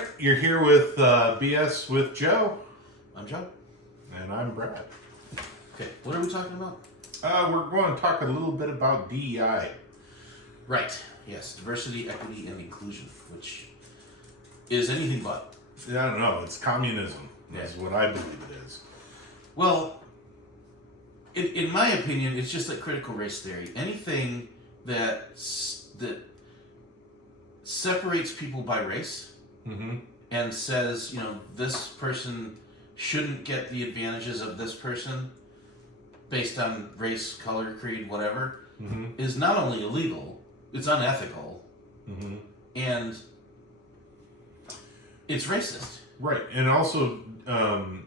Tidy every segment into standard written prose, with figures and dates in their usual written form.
right, you're here with BS with Joe. I'm Joe. And I'm Brad. Okay, what are we talking about? We're going to talk a little bit about DEI. Right, yes, diversity, equity, and inclusion, which is anything but. I don't know, it's communism, is what I believe it is. Well, in my opinion, it's just like critical race theory. Anything that separates people by race and says, this person shouldn't get the advantages of this person based on race, color, creed, whatever, is not only illegal, it's unethical, and it's racist. Right, and also I'm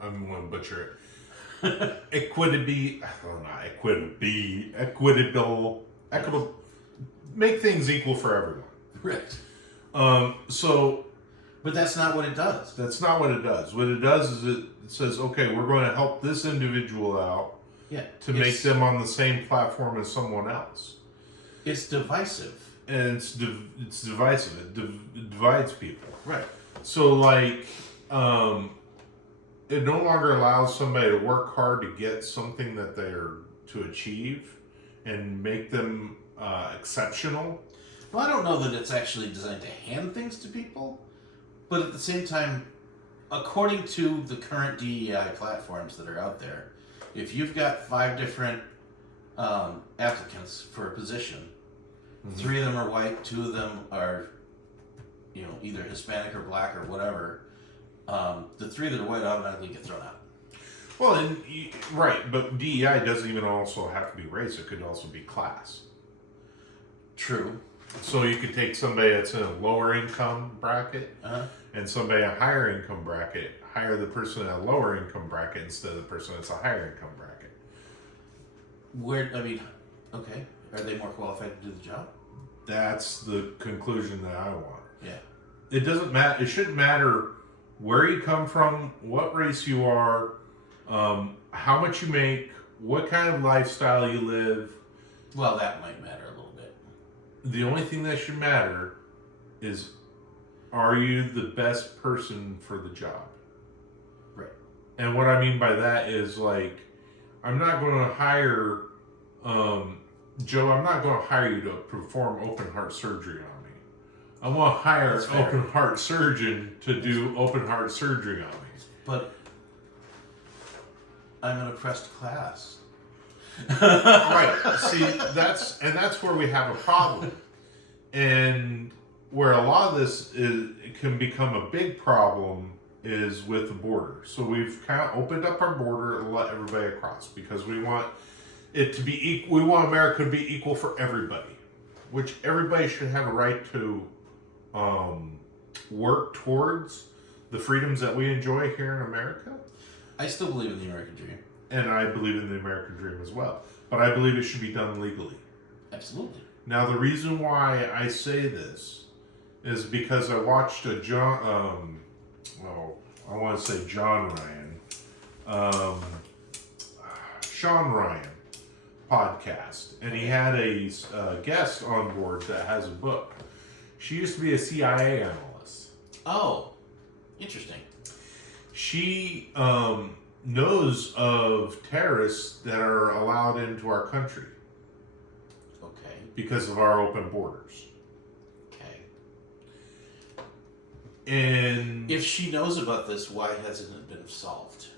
going to butcher it. Equitable, make things equal for everyone. Right. But that's not what it does. That's not what it does. What it does is it says, okay, we're going to help this individual out to make them on the same platform as someone else. It's divisive. And it's divisive. It divides people. Right. So, it no longer allows somebody to work hard to get something that they're to achieve and make them exceptional. Well, I don't know that it's actually designed to hand things to people, but at the same time, according to the current DEI platforms that are out there, if you've got 5 different applicants for a position, 3 of them are white, 2 of them are, either Hispanic or black or whatever, the 3 that are white automatically get thrown out. Well, right, but DEI doesn't even also have to be race. It could also be class. True. So you could take somebody that's in a lower income bracket and somebody in a higher income bracket, hire the person in a lower income bracket instead of the person that's a higher income bracket. Okay. Are they more qualified to do the job? That's the conclusion that I want. Yeah. It doesn't matter. It shouldn't matter where you come from, what race you are, how much you make, what kind of lifestyle you live. Well, that might matter a little bit. The only thing that should matter is, are you the best person for the job? Right. And what I mean by that is, I'm not going to hire, Joe, I'm not going to hire you to perform open heart surgery on me. I want to hire an open heart surgeon to do open heart surgery on me. But I'm an oppressed class. Right. See, that's where we have a problem. And where a lot of this can become a big problem is with the border. So we've kind of opened up our border and let everybody across because we want it to be equal. We want America to be equal for everybody, which everybody should have a right to work towards the freedoms that we enjoy here in America. I still believe in the American dream. And I believe in the American dream as well. But I believe it should be done legally. Absolutely. Now, the reason why I say this is because I watched a John Ryan, Sean Ryan podcast. And he had a guest on board that has a book. She used to be a CIA analyst. Oh, interesting. She knows of terrorists that are allowed into our country. Okay. Because of our open borders. Okay. And if she knows about this, why hasn't it been solved?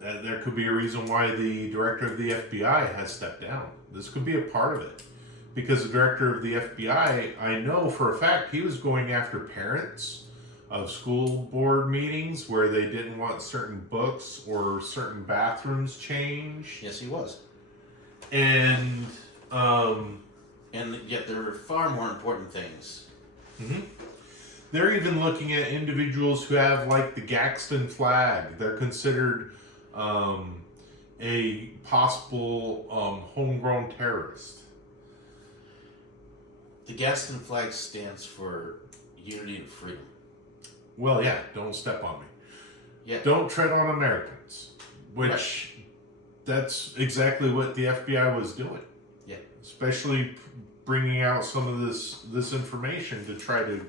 There could be a reason why the director of the FBI has stepped down. This could be a part of it. Because the director of the FBI, I know for a fact, he was going after parents of school board meetings where they didn't want certain books or certain bathrooms changed. Yes, he was. And yet there are far more important things. They're even looking at individuals who have the Gadsden flag. They're considered a possible homegrown terrorist. The Gadsden flag stands for unity and freedom. Well, yeah, don't step on me. Yeah. Don't tread on Americans. Which that's exactly what the FBI was doing. Yeah. Especially bringing out some of this information to try to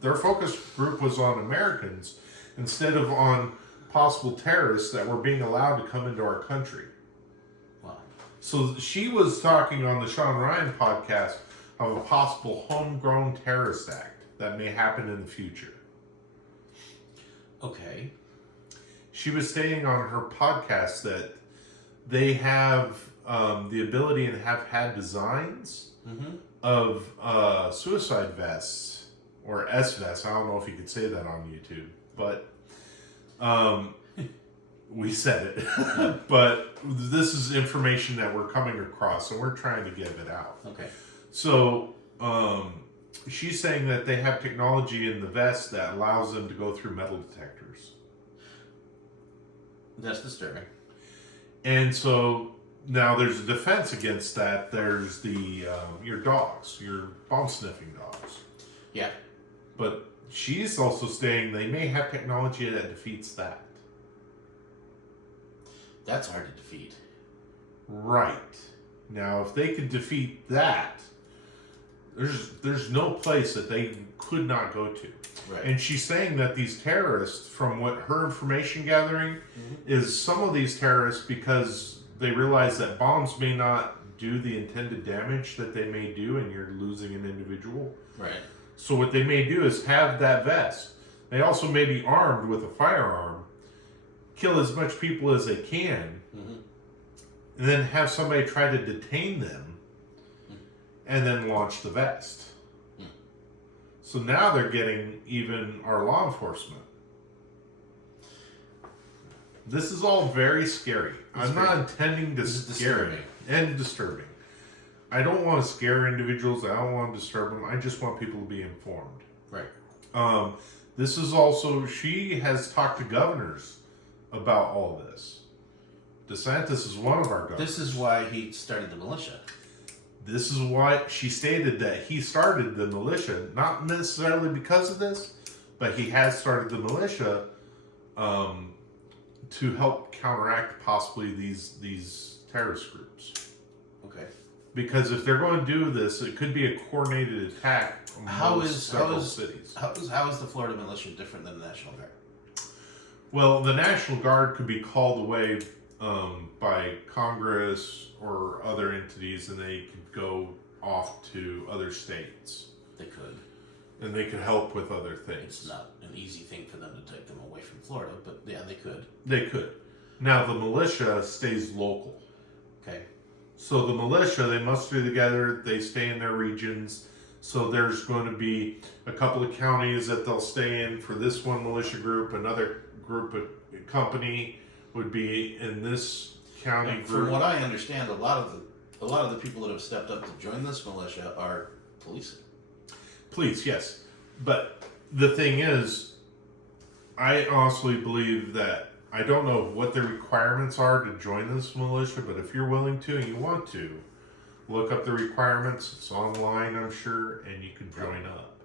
their focus group was on Americans instead of on possible terrorists that were being allowed to come into our country. Wow. So she was talking on the Sean Ryan podcast of a possible homegrown terrorist act that may happen in the future. Okay. She was saying on her podcast that they have the ability and have had designs of suicide vests or S-vests. I don't know if you could say that on YouTube, but we said it. But this is information that we're coming across, and we're trying to give it out. Okay. So she's saying that they have technology in the vest that allows them to go through metal detectors. That's disturbing. And so now there's a defense against that. There's the your dogs, your bomb sniffing dogs. Yeah. But she's also saying they may have technology that defeats that. That's hard to defeat. Right. Now, if they could defeat that, there's no place that they could not go to. Right. And she's saying that these terrorists, from what her information gathering, is some of these terrorists, because they realize that bombs may not do the intended damage that they may do, and you're losing an individual. Right. So what they may do is have that vest. They also may be armed with a firearm, kill as much people as they can, and then have somebody try to detain them, and then launch the vest. So now they're getting even our law enforcement. This is all very scary. I'm not intending to scare you and disturbing. I don't want to scare individuals. I don't want to disturb them. I just want people to be informed. Right. This is also, she has talked to governors about all this. DeSantis is one of our governors. This is why he started the militia. This is why she stated that he started the militia, not necessarily because of this, but he has started the militia to help counteract possibly these terrorist groups. Okay. Because if they're going to do this, it could be a coordinated attack on several cities. How is the Florida militia different than the National Guard? Well, the National Guard could be called away by Congress or other entities, and they could go off to other states. They could. And they could help with other things. It's not an easy thing for them to take them away from Florida, but yeah, they could. They could. Now, the militia stays local. Okay. So the militia, they muster together, they stay in their regions. So there's going to be a couple of counties that they'll stay in for this one militia group. Another group of company would be in this county And group. from what I understand, a lot of the people that have stepped up to join this militia are policing. Police, yes. But the thing is, I honestly believe that I don't know what the requirements are to join this militia, but if you're willing to and you want to, look up the requirements. It's online, I'm sure, and you can join up.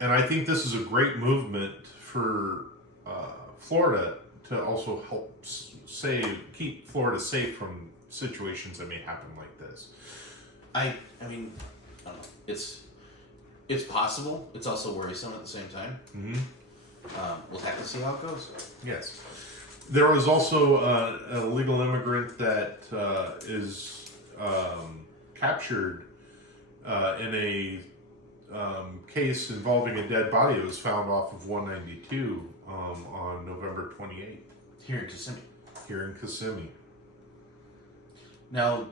And I think this is a great movement for Florida to also help keep Florida safe from situations that may happen like this. I mean, I don't know. It's possible. It's also worrisome at the same time. We'll have to see how it goes. Yes. There was also a legal immigrant that is captured in a case involving a dead body. It was found off of 192 on November 28th. Here in Kissimmee. Here in Kissimmee. Now,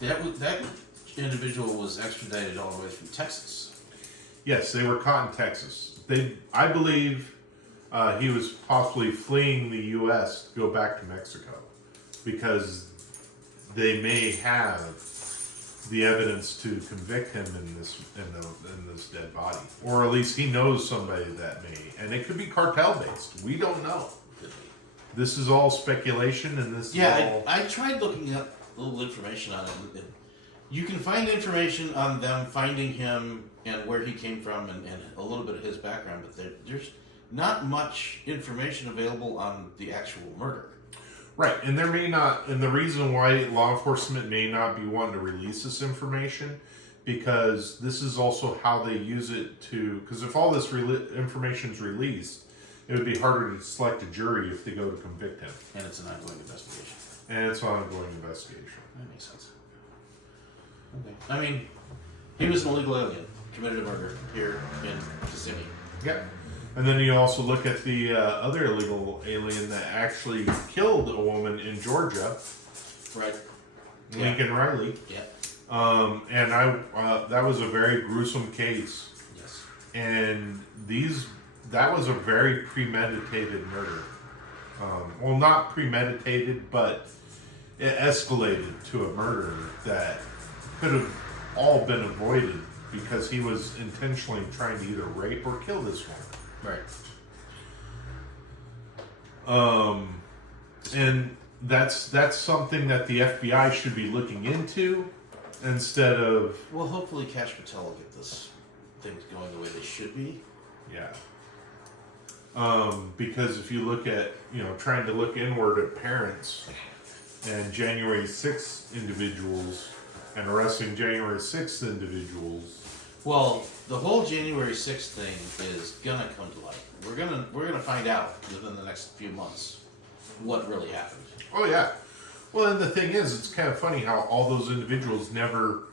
that individual was extradited all the way from Texas. Yes, they were caught in Texas. I believe he was possibly fleeing the U.S. to go back to Mexico because they may have the evidence to convict him in this dead body, or at least he knows somebody that may, and it could be cartel based. We don't know. This is all speculation, and this is all... I tried looking up a little information on it. You can find information on them finding him and where he came from and a little bit of his background, but there's not much information available on the actual murder. Right, and there may not, and the reason why law enforcement may not be wanting to release this information, because this is also how they use it to, because if all this information is released, it would be harder to select a jury if they go to convict him. And it's an ongoing investigation. And it's an ongoing investigation. That makes sense. Okay. I mean, he was an illegal alien, committed a murder here in Kissimmee. Yep. And then you also look at the other illegal alien that actually killed a woman in Georgia. Right. Lincoln Riley. Yeah. And that was a very gruesome case. Yes. And that was a very premeditated murder. Well, not premeditated, but it escalated to a murder that could have all been avoided because he was intentionally trying to either rape or kill this woman. Right. And that's something that the FBI should be looking into instead of... Well, hopefully Cash Patel will get this things going the way they should be. Yeah. Because if you look at, trying to look inward at parents and January 6th individuals and arresting January 6th individuals. Well, the whole January 6th thing is gonna come to light. We're gonna find out within the next few months what really happened. Oh yeah. Well, and the thing is, it's kind of funny how all those individuals never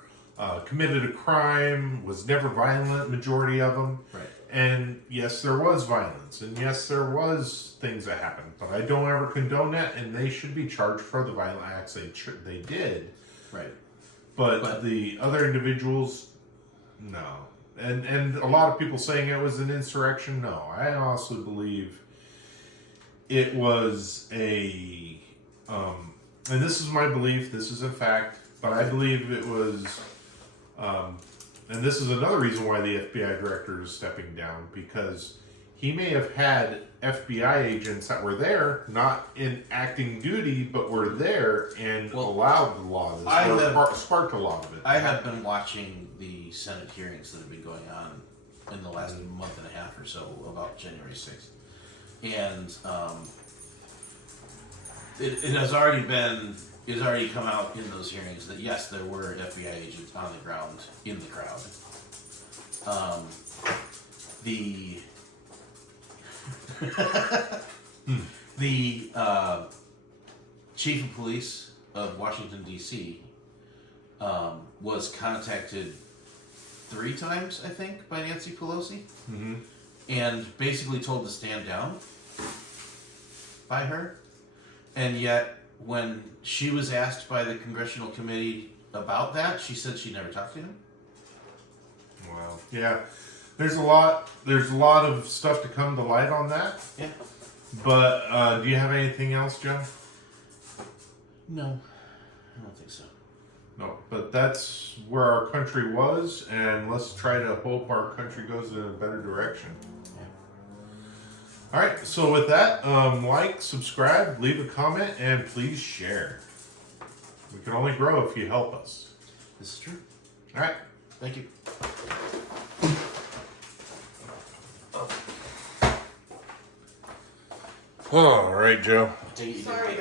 committed a crime, was never violent, majority of them. Right. And yes, there was violence, and yes, there was things that happened, but I don't ever condone that, and they should be charged for the violent acts they did. Right. But the other individuals, no. And a lot of people saying it was an insurrection, no. I honestly believe it was a, and this is my belief, this is a fact, but I believe it was, and this is another reason why the FBI director is stepping down, because he may have had FBI agents that were there, not in acting duty, but were there and allowed the law of this, sparked a lot of it. I have been watching the Senate hearings that have been going on in the last month and a half or so about January 6th. And it has already come out in those hearings that yes, there were FBI agents on the ground in the crowd. The chief of police of Washington, D.C. Was contacted 3 times, I think, by Nancy Pelosi, and basically told to stand down by her. And yet, when she was asked by the congressional committee about that, she said she never talked to him. Wow. Yeah. There's a lot of stuff to come to light on that. Yeah. But do you have anything else, John? No, I don't think so. No, but that's where our country was, and let's try to hope our country goes in a better direction. All right, so with that, like, subscribe, leave a comment, and please share. We can only grow if you help us. This is true. All right. Thank you. All right, Joe. Sorry.